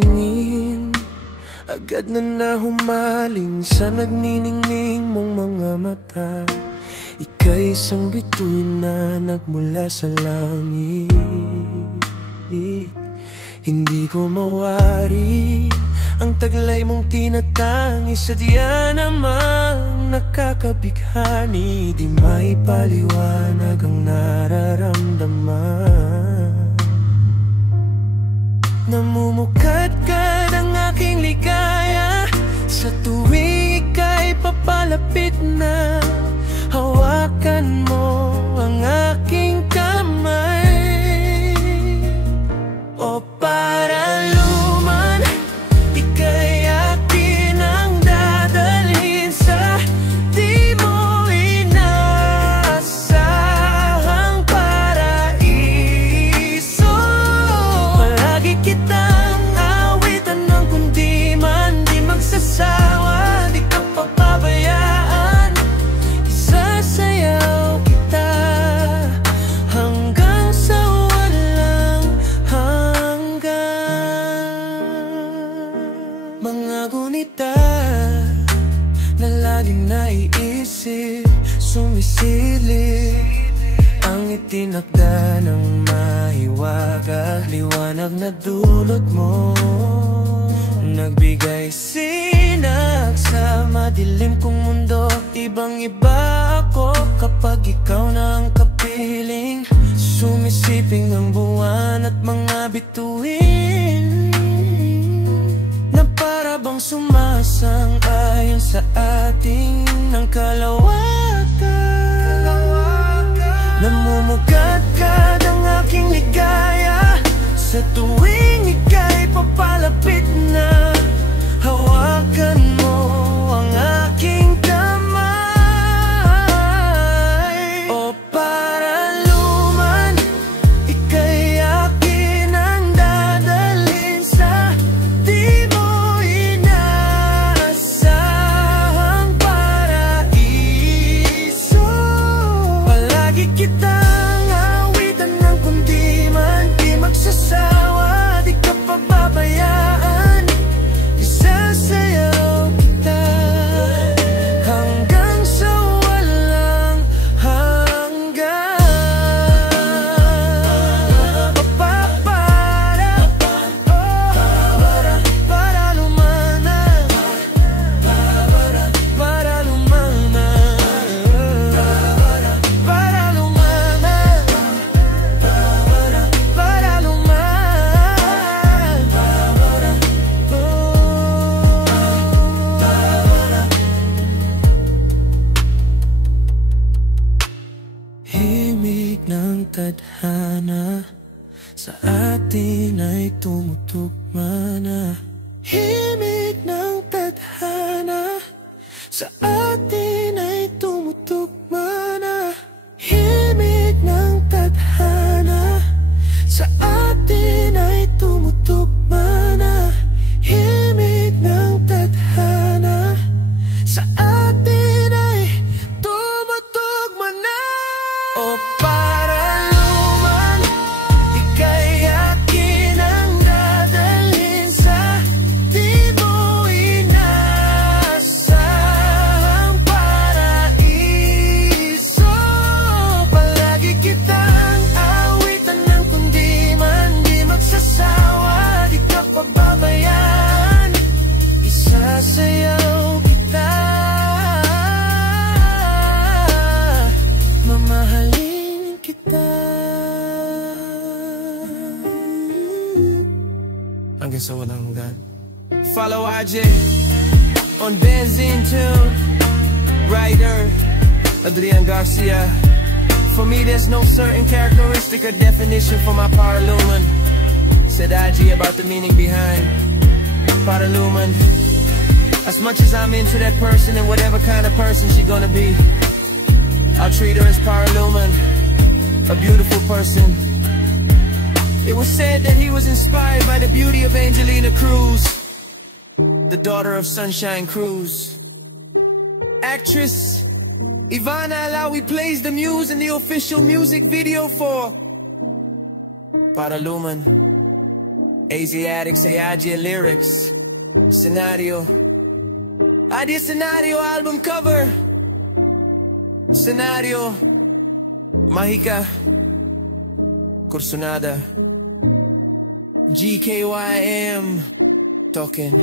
tingin agad na nahumaling sa nagniningning mong mga mata. Ika'y isang bituin na nagmula sa langit. Hindi ko mawari ang taglay mong tinatangi, sadya namang nakakabighani. Di maipaliwanag ang nararamdaman. Namumukadkad ang aking ligaya sa tuwing ika'y papalapit na. Hawakan mo ang aking kamay, o paraluman, ika'y akin ang dadalhin sa di mo inaasahang paraiso. Palagi kitang awitan ng kundi man di magsasawa, di ka papabayaan. Isasayaw kita hanggang sa walang hanggan. Mga gunita na laging naiisip, sumisilip ang itinakda ng mahiwaga. Liwanag na dulot mo, nagbigay sinag sa madilim kong mundo. Ibang iba ako kapag ikaw na ang kapiling. Sumisiping ng buwan at mga bituin na para bang sumasang-ayon sa ating ng kalawakan. Namumugad-gad ang aking ligaya sa tuwing ika'y papalapit na. Hawakan mo ang aking kamay, o paraluman, ika'y akin ang dadalhin sa di mo inaasahang paraiso. Palagi kitang awitan ng kundi man di magsasawa, di ka pababayaan. Isasayaw kita hanggang sa walang hanggan. Para lumana, para lumana, para lumana, para himig ng tadhana sa atin ay tumutugma na. Himig ng tadhana sa atin ay tumutugma na. Himig ng tadhana sa atin ay tumutugma na. Himig ng tadhana sa atin ay tumutugma na. O paraluman, ika'y akin ang dadalhin sa di mo inaasahang paraiso. Palagi kitang awitan ng kundi man di magsasawa, di ka pababayaan. Isasayaw kita, mamahalin kita hanggang sa walang hanggan. Follow AJ on Benzene Tune, Ryder, Adrian Garcia. For me there's no certain characteristic or definition for my paraluman. Said AJ about the meaning behind paraluman. As much as I'm into that person and whatever kind of person she gonna be, I'll treat her as paraluman, a beautiful person. It was said that he was inspired by the beauty of Angelina Cruz, the daughter of Sunshine Cruz. Actress Ivana Alawi plays the muse in the official music video for Paraluman. Asiatic Sayaji lyrics. Scenario. Adi scenario album cover. Scenario. Mahika. Kursunada. GKYM. Token.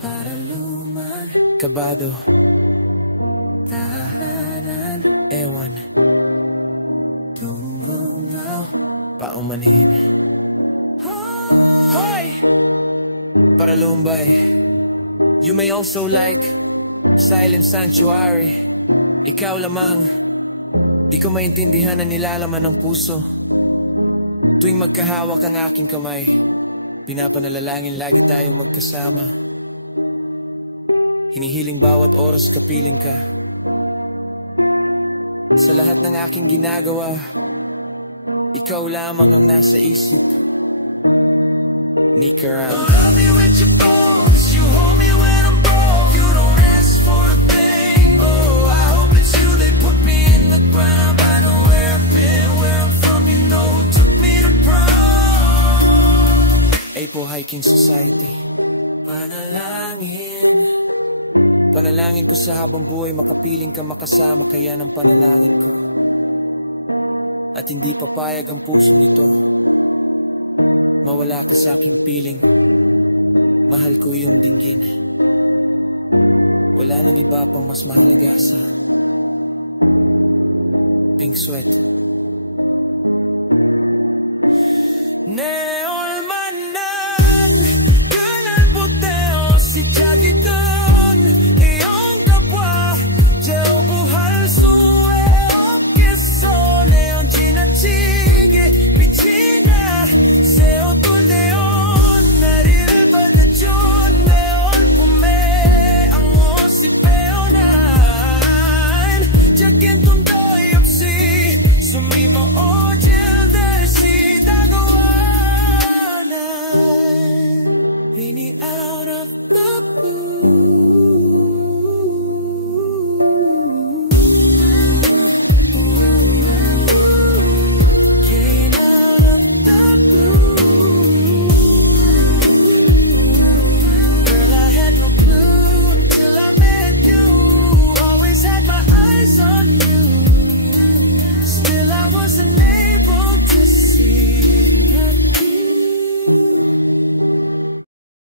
Para luman. Kabado. Tahanan. Ewan. Tunggaw. Paumanhin. Hoy! Para lumbay. You may also like Silent Sanctuary. Ikaw lamang. Di ko maintindihan ang nilalaman ng puso. Tuwing magkahawak ang aking kamay, pinapanalangin lagi tayong magkasama. Hinihiling bawat oras kapiling ka. Sa lahat ng aking ginagawa, ikaw lamang ang nasa isip. Nika. I love you with your bones. You hold me when I'm broke. You don't ask for a thing. Oh, I hope it's you. They put me in the ground. I know where I've been, where I'm from. You know who took me to prom. Apo Hiking Society. Panalangin. Panalangin ko sa habang buhay, makapiling ka makasama, kaya ng panalangin ko. At hindi papayag ang pusong ito. Mawala ka sa aking piling. Mahal ko iyong dinggin. Wala nang iba pang mas mahalaga sa Pink Sweat. Neon manan, kailan puteo si Jadidon, iyong kapwa, Jeo buhal suwe o keso, neon ginachige, pichina, seo tuldeon, naril bagajun, neon pume, ang osipeo nan, jakin tundoy opsi, sumimo ojel dersi, dagawanan, rini out of the